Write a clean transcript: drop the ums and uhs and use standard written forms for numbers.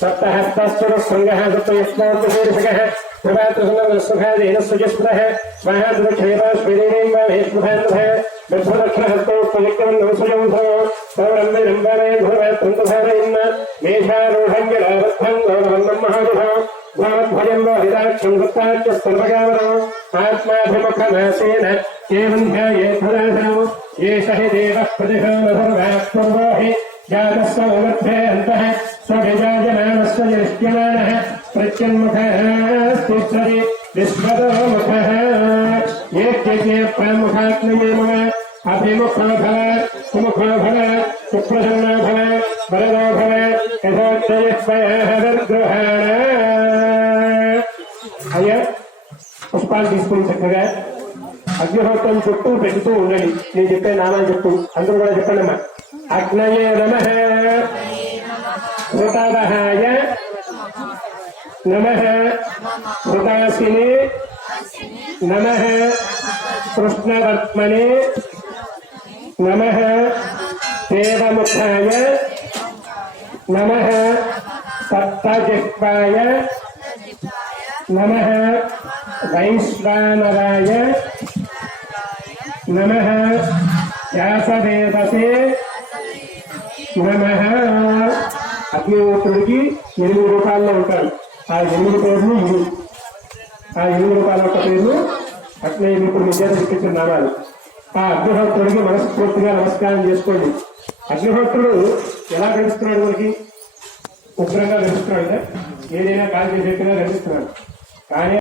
सप्तहस्तस्वरसङ्गः सप्तयस्मात्मशीर्षकः प्रभातसुन्दरस्वभादेन सुजस्पदः स्वाहादक्षेपाश्वरीरेम्बाभेष्मुखान्तः गच्छदक्षिणहस्तौ प्रयुक्तवन्दवसुजंसो सौरम्बिरम्बारे भुवत्तन्तभारयन्न मेषारूढङ्गलाबद्धं गौरवन्दं महागुहौ भवद्भजं हिताक्षं दत्ताच्च सर्वगावनौ आत्माभिमुखनासेन एवं ध्यायेत्थराधनौ एष हि देवः प्रतिभोधर्वात्मो हि जातस्वमध्ये अन्तः स्वभिजाजनामस्वजनिष्यमानः प्रत्यन्मुखः स्थिष्ठति विश्वतो मुखः येत्यज्ञे प्रामुखात्मये मम अभिमुखो भव सुमुखो भव सुप्रसन्नो भव वरदो भव यथोक्तयः वर्गृहाण అయ్యా పుష్పాలు తీసుకుని చక్కగా అగ్నిహోత్రం చుట్టూ పెడుతూ ఉండండి. నేను చెప్పే నామాలు చెప్పు, అందరూ కూడా చెప్పండి అమ్మా. అగ్నయే నమః, హృతవహాయ నమః, హృదాసినే నమః, కృష్ణవర్త్మనే నమః, దేవముఖాయ నమః, సప్తజిహ్వాయ नमः, वैश्वानराय नमः, व्यासदेवसे नमः. అగ్నిహోత్రుడికి 8 రూపాయల్లో ఉంటారు. ఆ 8 పేర్లు ఇవి. ఆ 8 రూపాయల యొక్క పేర్లు అట్లే ఇప్పుడు మీ చేత చూపించిన నామాలు. ఆ అగ్నిహోత్రుడికి మనస్ఫూర్తిగా నమస్కారం చేసుకోండి. అగ్నిహోత్రుడు ఎలా గడుస్తున్నాడు? మనకి ఉగ్రంగా గడుస్తున్నాడు. ఏదైనా కాల్ చేసేట్టుగా గడుస్తున్నాడు. కానీ